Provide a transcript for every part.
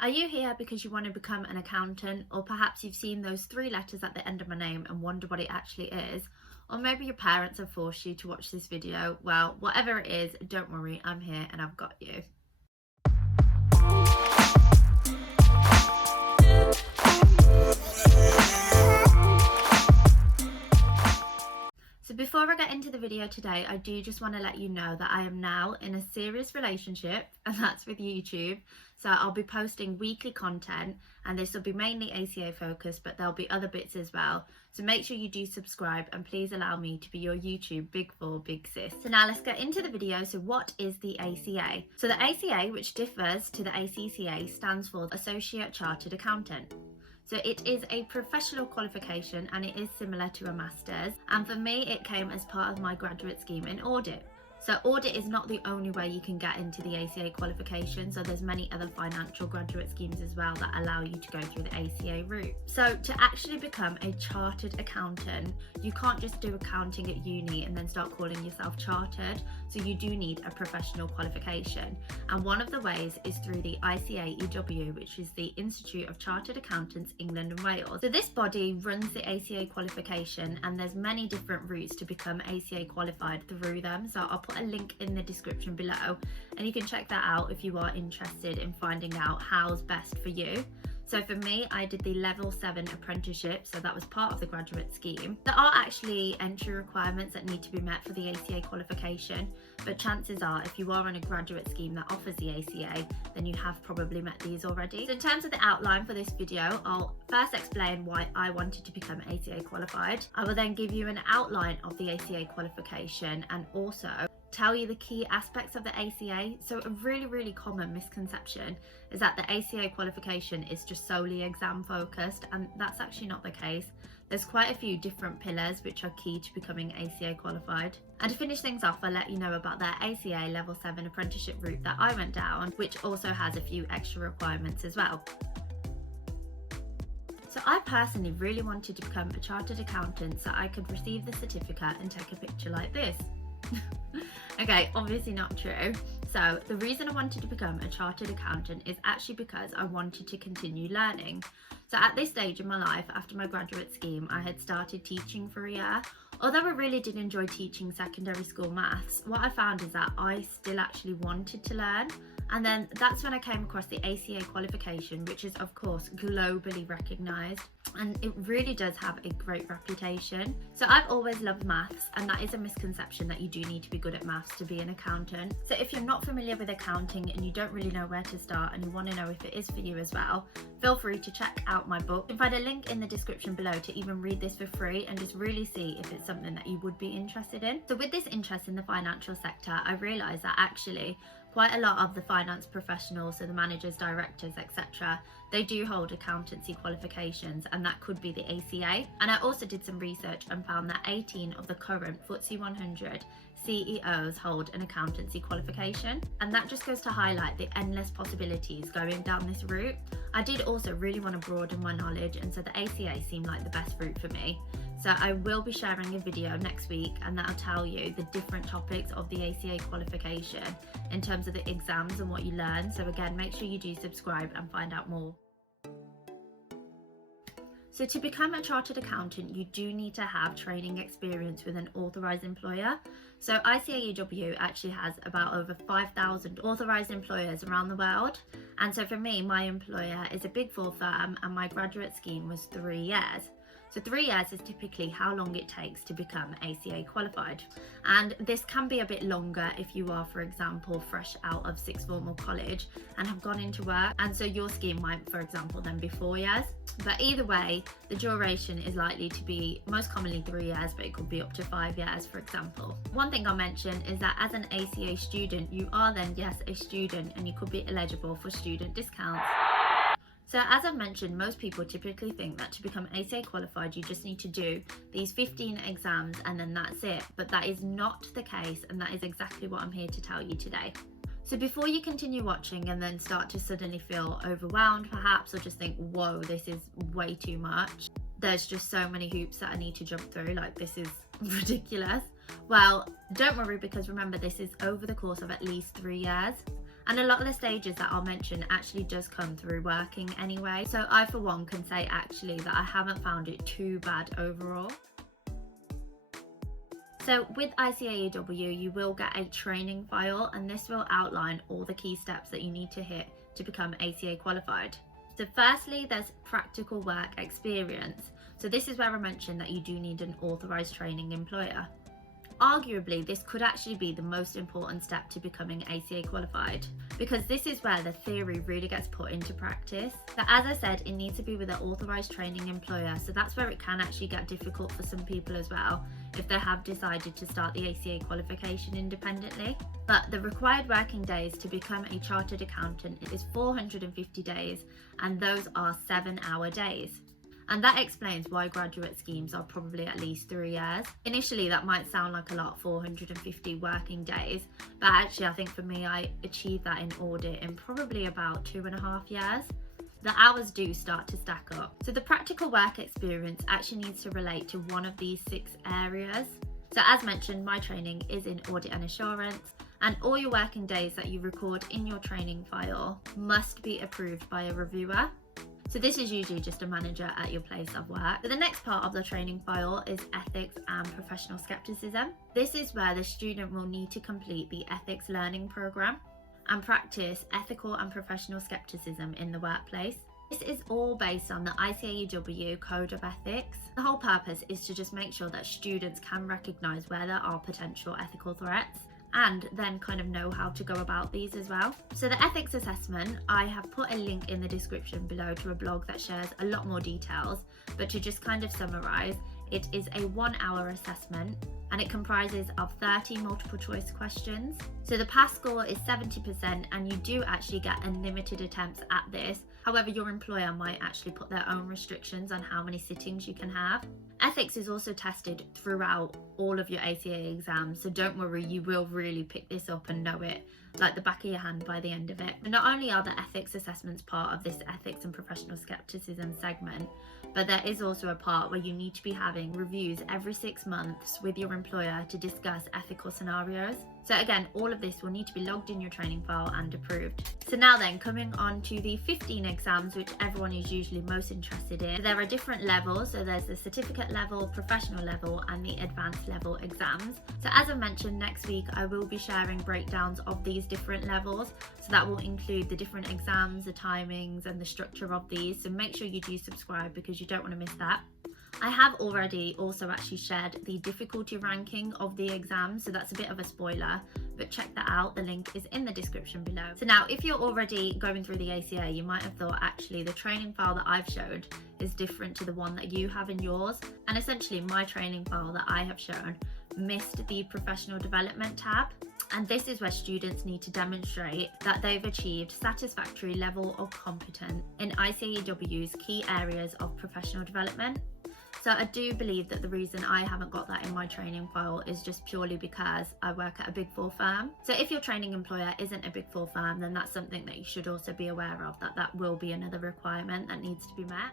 Are you here because you want to become an accountant, or perhaps you've seen those 3 letters at the end of my name and wonder what it actually is? Or maybe your parents have forced you to watch this video. Well, whatever it is, don't worry, I'm here and I've got you. So before I get into the video today, I do just want to let you know that I am now in a serious relationship, and that's with YouTube. So I'll be posting weekly content, and this will be mainly ACA focused, but there'll be other bits as well. So make sure you do subscribe, and please allow me to be your YouTube big 4 big sis. So now let's get into the video. So what is the ACA? So the ACA, which differs to the ACCA, stands for Associate Chartered Accountant. So it is a professional qualification, and it is similar to a master's. And for me, it came as part of my graduate scheme in audit. So audit is not the only way you can get into the ACA qualification. So there's many other financial graduate schemes as well that allow you to go through the ACA route. So to actually become a chartered accountant, you can't just do accounting at uni and then start calling yourself chartered. So you do need a professional qualification. And one of the ways is through the ICAEW, which is the Institute of Chartered Accountants, England and Wales. So this body runs the ACA qualification, and there's many different routes to become ACA qualified through them. So I'll put a link in the description below, and you can check that out if you are interested in finding out how's best for you. So for me, I did the level 7 apprenticeship, so that was part of the graduate scheme. There are actually entry requirements that need to be met for the ACA qualification, but chances are if you are on a graduate scheme that offers the ACA, then you have probably met these already. So in terms of the outline for this video, I'll first explain why I wanted to become ACA qualified. I will then give you an outline of the ACA qualification and also tell you the key aspects of the ACA. So a really common misconception is that the ACA qualification is just solely exam focused, and that's actually not the case. There's quite a few different pillars which are key to becoming ACA qualified. And to finish things off, I'll let you know about their ACA level 7 apprenticeship route that I went down, which also has a few extra requirements as well. So I personally really wanted to become a chartered accountant so I could receive the certificate and take a picture like this. Okay, obviously not true. So the reason I wanted to become a chartered accountant is actually because I wanted to continue learning. So at this stage in my life, after my graduate scheme, I had started teaching for a year. Although I really did enjoy teaching secondary school maths, what I found is that I still actually wanted to learn. And then that's when I came across the ACA qualification, which is of course globally recognised, and it really does have a great reputation. So I've always loved maths, and that is a misconception that you do need to be good at maths to be an accountant. So if you're not familiar with accounting and you don't really know where to start and you want to know if it is for you as well, feel free to check out my book. You can find a link in the description below to even read this for free and just really see if it's something that you would be interested in. So with this interest in the financial sector, I realised that actually quite a lot of the finance professionals, so the managers, directors, etc., they do hold accountancy qualifications, and that could be the ACA. And I also did some research and found that 18 of the current FTSE 100 CEOs hold an accountancy qualification, and that just goes to highlight the endless possibilities going down this route. I did also really want to broaden my knowledge, and so the ACA seemed like the best route for me. So I will be sharing a video next week, and that'll tell you the different topics of the ACA qualification in terms of the exams and what you learn. So again, make sure you do subscribe and find out more. So to become a chartered accountant, you do need to have training experience with an authorised employer. So ICAEW actually has about over 5,000 authorised employers around the world. And so for me, my employer is a big 4 firm, and my graduate scheme was 3 years. So 3 years is typically how long it takes to become ACA qualified. And this can be a bit longer if you are, for example, fresh out of sixth form or college and have gone into work. And so your scheme might, for example, then be 4 years. But either way, the duration is likely to be most commonly 3 years, but it could be up to 5 years, for example. One thing I'll mention is that as an ACA student, you are then, yes, a student, and you could be eligible for student discounts. So as I've mentioned, most people typically think that to become ACA qualified, you just need to do these 15 exams and then that's it. But that is not the case, and that is exactly what I'm here to tell you today. So before you continue watching and then start to suddenly feel overwhelmed perhaps, or just think, whoa, this is way too much, there's just so many hoops that I need to jump through, like this is ridiculous. Well, don't worry, because remember, this is over the course of at least 3 years. And a lot of the stages that I'll mention actually does come through working anyway. So I, for one, can say actually that I haven't found it too bad overall. So with ICAEW, you will get a training file, and this will outline all the key steps that you need to hit to become ACA qualified. So firstly, there's practical work experience. So this is where I mentioned that you do need an authorised training employer. Arguably, this could actually be the most important step to becoming ACA qualified, because this is where the theory really gets put into practice. But as I said, it needs to be with an authorised training employer, so that's where it can actually get difficult for some people as well, if they have decided to start the ACA qualification independently. But the required working days to become a chartered accountant is 450 days, and those are 7-hour days. And that explains why graduate schemes are probably at least 3 years. Initially, that might sound like a lot, 450 working days, but actually I think for me, I achieved that in audit in probably about 2.5 years. The hours do start to stack up. So the practical work experience actually needs to relate to one of these 6 areas. So as mentioned, my training is in audit and assurance, and all your working days that you record in your training file must be approved by a reviewer. So this is usually just a manager at your place of work. But the next part of the training file is ethics and professional skepticism. This is where the student will need to complete the ethics learning program and practice ethical and professional skepticism in the workplace. This is all based on the ICAEW Code of Ethics. The whole purpose is to just make sure that students can recognise where there are potential ethical threats, and then kind of know how to go about these as well. So the ethics assessment, I have put a link in the description below to a blog that shares a lot more details, but to just kind of summarise, it is a 1-hour assessment, and it comprises of 30 multiple choice questions. So the pass score is 70%, and you do actually get unlimited attempts at this. However, your employer might actually put their own restrictions on how many sittings you can have. Ethics is also tested throughout all of your ACA exams, so don't worry, you will really pick this up and know it like the back of your hand by the end of it. And not only are the ethics assessments part of this ethics and professional skepticism segment, but there is also a part where you need to be having reviews every 6 months with your employer to discuss ethical scenarios. So again, all of this will need to be logged in your training file and approved. So now then, coming on to the 15 exams, which everyone is usually most interested in. So there are different levels. So there's the certificate level, professional level, and the advanced level exams. So as I mentioned, next week I will be sharing breakdowns of these different levels. So that will include the different exams, the timings, and the structure of these. So make sure you do subscribe because you don't want to miss that. I have already also actually shared the difficulty ranking of the exam, so that's a bit of a spoiler, but check that out. The link is in the description below. So now, if you're already going through the ACA, you might have thought actually the training file that I've showed is different to the one that you have in yours. And essentially my training file that I have shown missed the professional development tab. And this is where students need to demonstrate that they've achieved satisfactory level of competence in ICAEW's key areas of professional development. So I do believe that the reason I haven't got that in my training file is just purely because I work at a Big 4 firm. So if your training employer isn't a Big 4 firm, then that's something that you should also be aware of, that will be another requirement that needs to be met.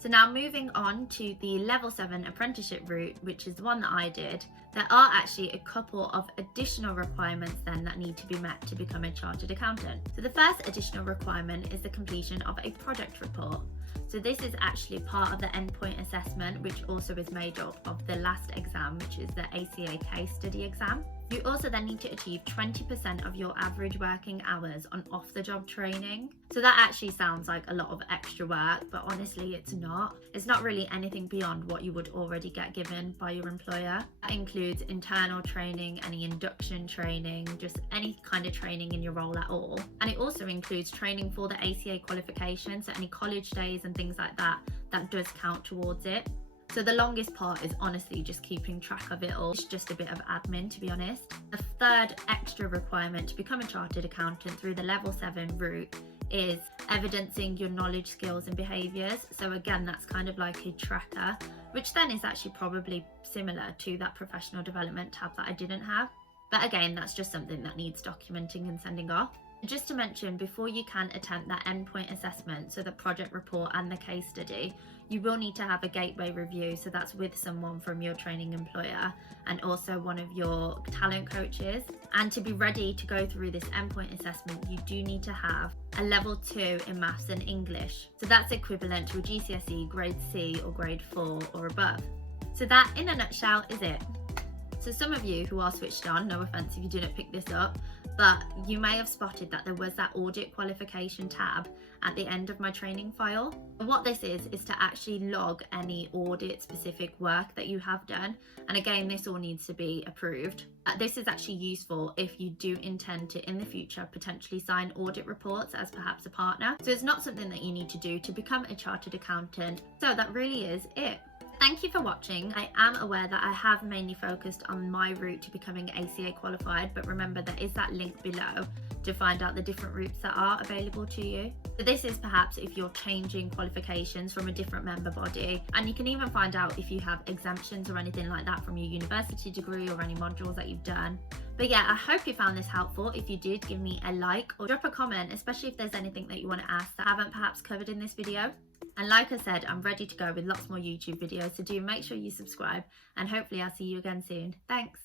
So now moving on to the level 7 apprenticeship route, which is the one that I did, there are actually a couple of additional requirements then that need to be met to become a chartered accountant. So the first additional requirement is the completion of a project report. So this is actually part of the endpoint assessment, which also is made up of the last exam, which is the ACA case study exam. You also then need to achieve 20% of your average working hours on off-the-job training. So that actually sounds like a lot of extra work, but honestly it's not. It's not really anything beyond what you would already get given by your employer. That includes internal training, any induction training, just any kind of training in your role at all. And it also includes training for the ACA qualification, so any college days and things like that, that does count towards it. So the longest part is honestly just keeping track of it all. It's just a bit of admin, to be honest. The third extra requirement to become a chartered accountant through the level 7 route is evidencing your knowledge, skills and behaviours. So again, that's kind of like a tracker, which then is actually probably similar to that professional development tab that I didn't have. But again, that's just something that needs documenting and sending off. Just to mention, before you can attempt that endpoint assessment, so the project report and the case study, you will need to have a gateway review. So that's with someone from your training employer and also one of your talent coaches. And to be ready to go through this endpoint assessment, you do need to have a level 2 in maths and English. So that's equivalent to a GCSE grade C or grade 4 or above. So that, in a nutshell, is it. So some of you who are switched on, no offense if you didn't pick this up, but you may have spotted that there was that audit qualification tab at the end of my training file. What this is to actually log any audit specific work that you have done. And again, this all needs to be approved. This is actually useful if you do intend to, in the future, potentially sign audit reports as perhaps a partner. So it's not something that you need to do to become a chartered accountant. So that really is it. Thank you for watching. I am aware that I have mainly focused on my route to becoming ACA qualified, but remember there is that link below to find out the different routes that are available to you. So this is perhaps if you're changing qualifications from a different member body, and you can even find out if you have exemptions or anything like that from your university degree or any modules that you've done. But yeah, I hope you found this helpful. If you did, give me a like or drop a comment, especially if there's anything that you want to ask that I haven't perhaps covered in this video. And like I said, I'm ready to go with lots more YouTube videos, so do make sure you subscribe, and hopefully I'll see you again soon. Thanks.